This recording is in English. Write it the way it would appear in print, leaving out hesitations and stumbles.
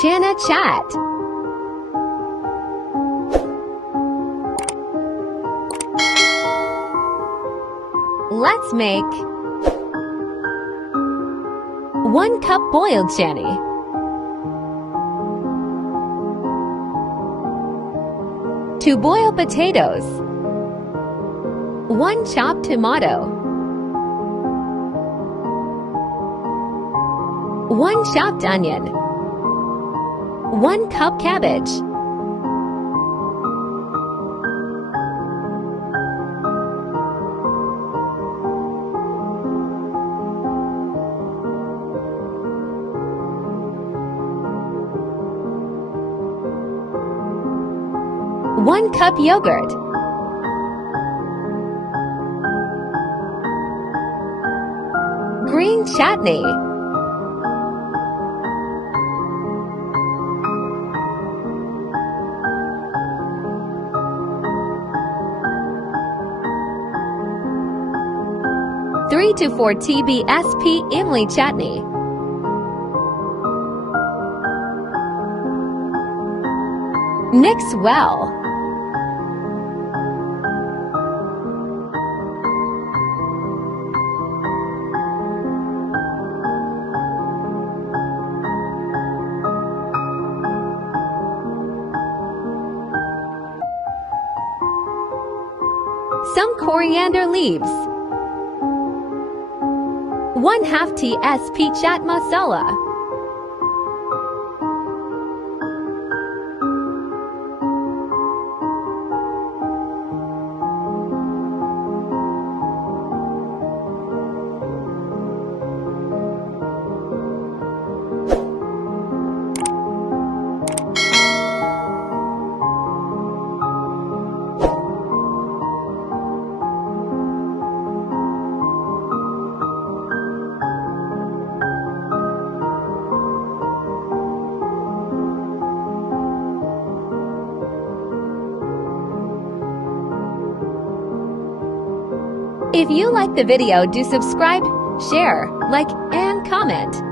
Chana Chaat. Let's make 1 cup boiled chani, 2 boiled potatoes, 1 chopped tomato, 1 chopped onion, 1 cup cabbage, 1 cup yogurt, green chutney, Three to 4 TBSP imli chutney, mix well. Some coriander leaves, 1/2 tsp chaat masala, If you like the video, do subscribe, share, like, and comment.